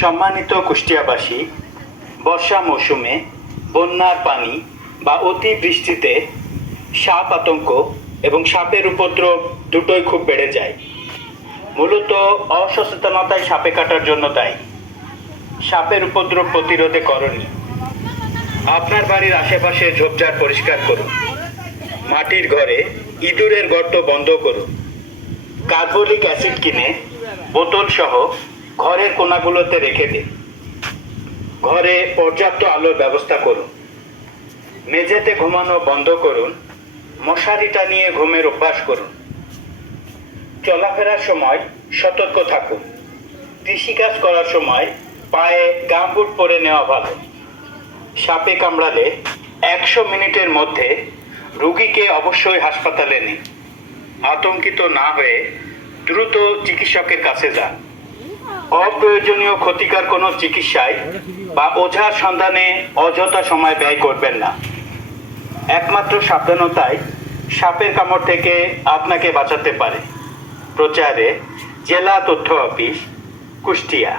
সম্মানিত কুষ্টিয়াবাসী, বর্ষা মৌসুমে বন্যার পানি বা অতিবৃষ্টিতে সাপ আতঙ্ক এবং সাপের উপদ্রব দুটোই খুব বেড়ে যায়। মূলত অসচেতনতাই সাপে কাটার জন্য দায়ী। সাপের উপদ্রব প্রতিরোধে করণীয়: আপনার বাড়ির আশেপাশে ঝোপঝাড় পরিষ্কার করুন, মাটির ঘরে ইঁদুরের গর্ত বন্ধ করুন, কার্বলিক অ্যাসিড কিনে বোতল সহ ঘরের কোনাগুলোতে রেখে দিন, ঘরে পর্যাপ্ত আলোর ব্যবস্থা করুন, মেঝেতে ঘুমানো বন্ধ করুন, মশারি টানিয়ে ঘুমের অভ্যাস করুন, চলাফেরার সময় সতর্ক থাকুন, কৃষিকাজ করার সময় পায়ে গামবুট পরে নেওয়া ভালো। সাপে কামড়ালে 100 মিনিটের মধ্যে রোগীকে অবশ্যই হাসপাতালে নিন। আতঙ্কিত না হয়ে দ্রুত চিকিৎসকের কাছে যান। অপ্রয়োজনীয় ক্ষতিকর কোনো চিকিৎসায় বা ওঝার সন্ধানে অযথা সময় ব্যয় করবেন না। একমাত্র সাবধানতাই সাপের কামড় থেকে আপনাকে বাঁচাতে পারে। প্রচারে জেলা তথ্য অফিস, কুষ্টিয়া।